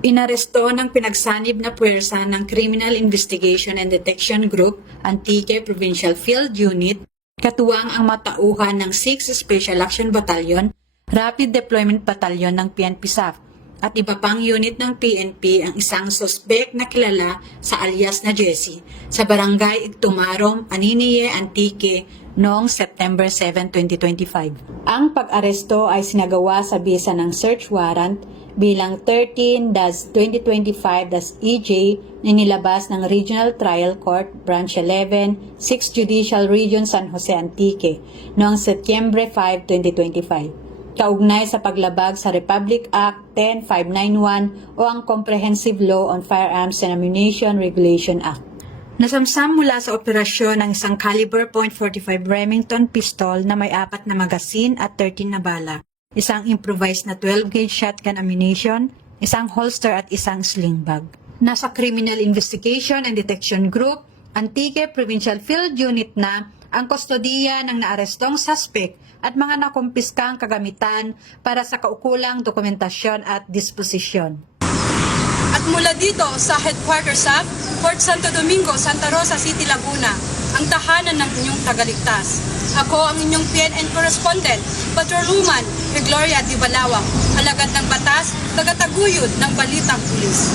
Inaresto ng pinagsanib na puwersa ng Criminal Investigation and Detection Group, Antique Provincial Field Unit, katuwang ang matauhan ng 6th Special Action Battalion, Rapid Deployment Battalion ng PNP-SAF, at iba pang unit ng PNP ang isang sospek na kilala sa alias na Jessie sa Barangay Igtumarom, Aniniye, Antique noong September 7, 2025. Ang pag-aresto ay sinagawa sa bisa ng search warrant bilang 13-2025-EJ na nilabas ng Regional Trial Court Branch 11, 6th Judicial Region San Jose Antique noong Setyembre 5, 2025. Kaugnay sa paglabag sa Republic Act 10591 o ang Comprehensive Law on Firearms and Ammunition Regulation Act. Nasamsam mula sa operasyon ng isang caliber .45 Remington pistol na may 4 na magasin at 13 na bala, isang improvised na 12-gauge shotgun ammunition, isang holster at isang sling bag. Nasa Criminal Investigation and Detection Group, Antique Provincial Field Unit na ang kustodiya ng naarestong suspect at mga nakumpiskang kagamitan para sa kaukulang dokumentasyon at disposisyon. At mula dito sa headquarters sa Fort Santo Domingo, Santa Rosa City, Laguna, ang tahanan ng inyong tagaligtas. Ako ang inyong PNN correspondent, Patrolwoman Gloria Di Balawak, alagad ng batas, tagataguyod ng Balitang Pulis.